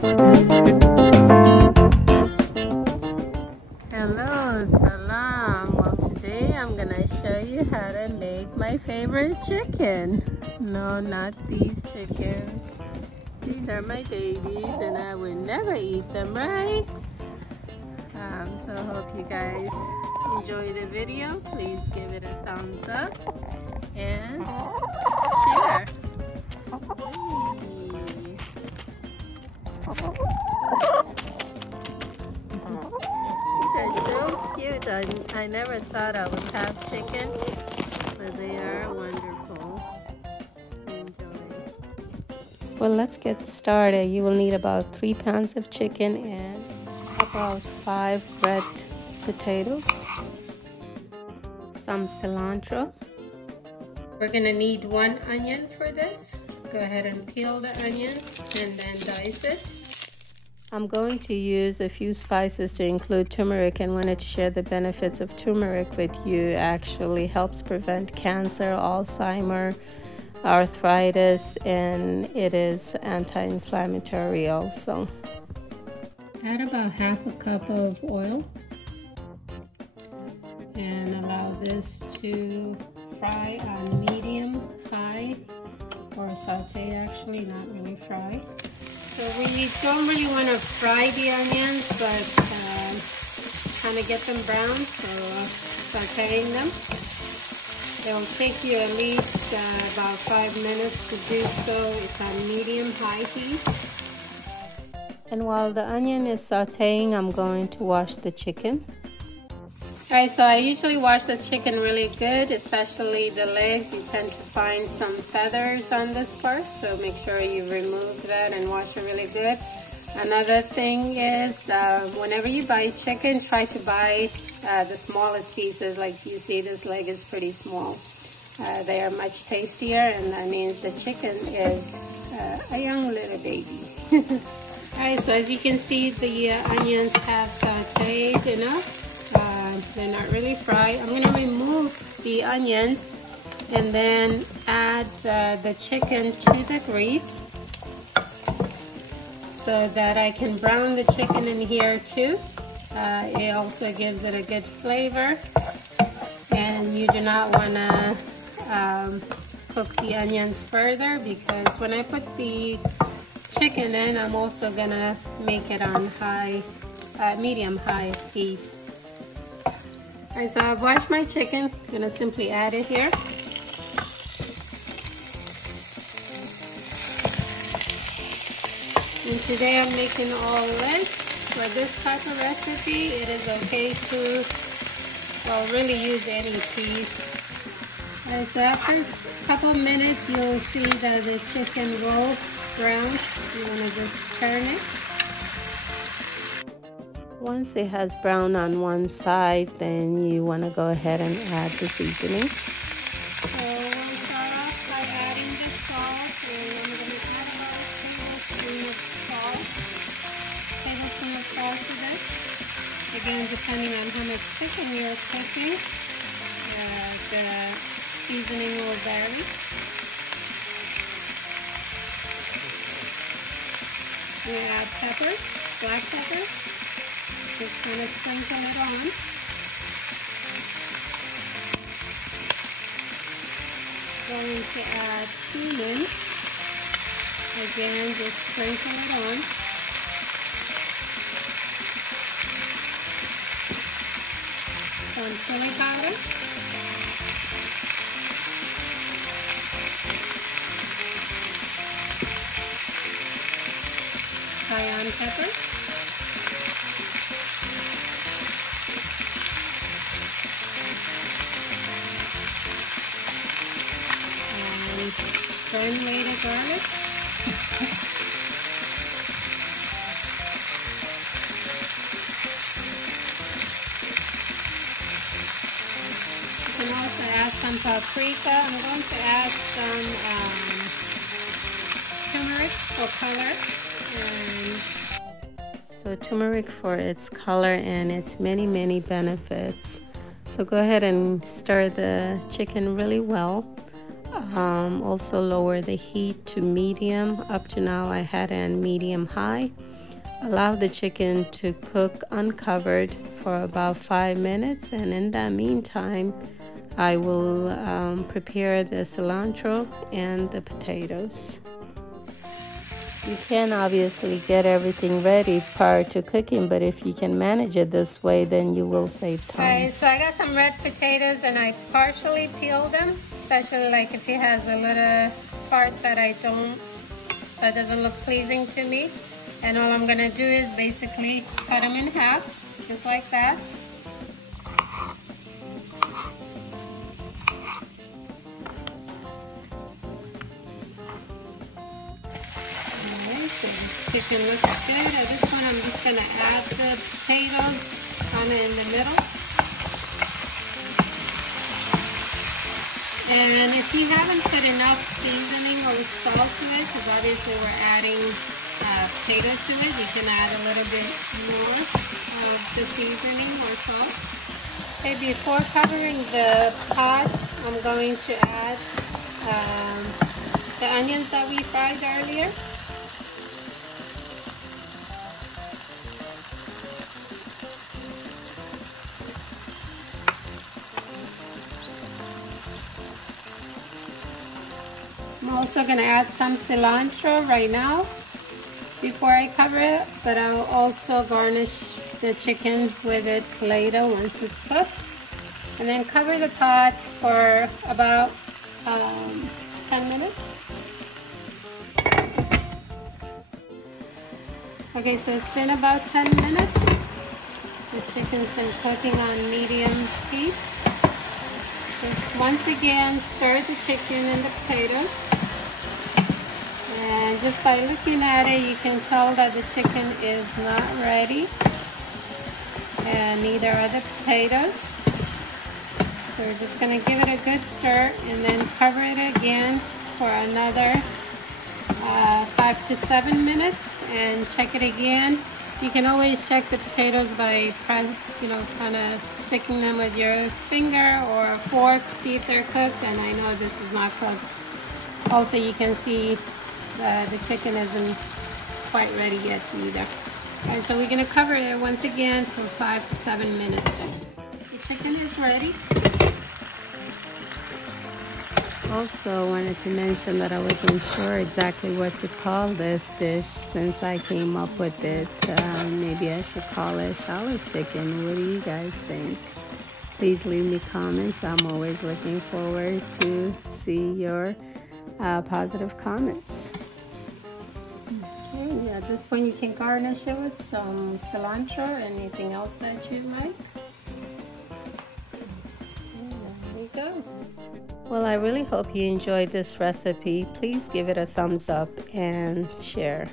Hello, salam. Well, today I'm gonna show you how to make my favorite chicken. No, not these chickens. These are my babies and I would never eat them, right? So I hope you guys enjoy the video. Please give it a thumbs up and share. They're so cute. I never thought I would have chicken, but they are wonderful. Enjoy. Well, let's get started. You will need about 3 pounds of chicken and about 5 red potatoes, some cilantro. We're gonna need 1 onion for this. Go ahead and peel the onion and then dice it. I'm going to use a few spices to include turmeric and wanted to share the benefits of turmeric with you. It actually helps prevent cancer, Alzheimer's, arthritis, and it is anti-inflammatory also. Add about half a cup of oil and allow this to fry on medium high, or saute actually, not really fry. So we don't really want to fry the onions, but kind of get them brown, so sauteing them. It will take you at least about 5 minutes to do so. It's on medium-high heat. And while the onion is sauteing, I'm going to wash the chicken. Alright, so I usually wash the chicken really good, especially the legs. You tend to find some feathers on this part, so make sure you remove that and wash it really good. Another thing is, whenever you buy chicken, try to buy the smallest pieces. Like you see, this leg is pretty small. They are much tastier, and that means the chicken is a young little baby. Alright, so as you can see, the onions have sauteed enough. They're not really fried. I'm going to remove the onions and then add the chicken to the grease so that I can brown the chicken in here too. It also gives it a good flavor, and you do not want to cook the onions further, because when I put the chicken in, I'm also going to make it on medium-high heat. Alright, so I've washed my chicken. I'm going to simply add it here. And today I'm making all legs. For this type of recipe, it is okay to, well, really use any piece. Alright, so after a couple of minutes, you'll see that the chicken will brown. You want to just turn it. Once it has brown on one side, then you want to go ahead and add the seasoning. So we'll start off by adding the salt, and I'm going to add about a tablespoon of salt to this. Again, depending on how much chicken you're cooking, the seasoning will vary. We add pepper, black pepper. Just going to sprinkle it on. Going to add cumin. Again, just sprinkle it on. Some chili powder. Cayenne pepper. Granulated garlic. You can also add some paprika. I'm going to add some turmeric for color. So turmeric for its color and its many benefits. So go ahead and stir the chicken really well. Also lower the heat to medium. Up to now I had it on medium high. allow the chicken to cook uncovered for about 5 minutes, and in that meantime I will prepare the cilantro and the potatoes. You can obviously get everything ready prior to cooking, but if you can manage it this way, then you will save time. Okay, so I got some red potatoes and I partially peeled them, especially like if it has a little part that that doesn't look pleasing to me. And all I'm gonna do is basically cut them in half, just like that. So this chicken looks good. At this point, I'm just going to add the potatoes kind of in the middle. And if you haven't put enough seasoning or salt to it, because obviously we're adding potatoes to it, you can add a little bit more of the seasoning or salt. Okay, before covering the pot, I'm going to add the onions that we fried earlier. I'm also going to add some cilantro right now before I cover it, but I'll also garnish the chicken with it later once it's cooked. And then cover the pot for about 10 minutes. Okay, so it's been about 10 minutes. The chicken's been cooking on medium heat. Just once again stir the chicken and the potatoes. And just by looking at it, you can tell that the chicken is not ready. And neither are the potatoes. So we're just going to give it a good stir and then cover it again for another 5 to 7 minutes and check it again. You can always check the potatoes by kind of sticking them with your finger or a fork to see if they're cooked, and I know this is not cooked. Also, you can see the chicken isn't quite ready yet either. Alright, so we're going to cover it once again for 5 to 7 minutes. The chicken is ready. Also wanted to mention that I wasn't sure exactly what to call this dish since I came up with it. Maybe I should call it Shahla's chicken. What do you guys think? Please leave me comments. I'm always looking forward to see your positive comments. Okay, at this point you can garnish it with some cilantro or anything else that you like. There you go. Well, I really hope you enjoyed this recipe. Please give it a thumbs up and share.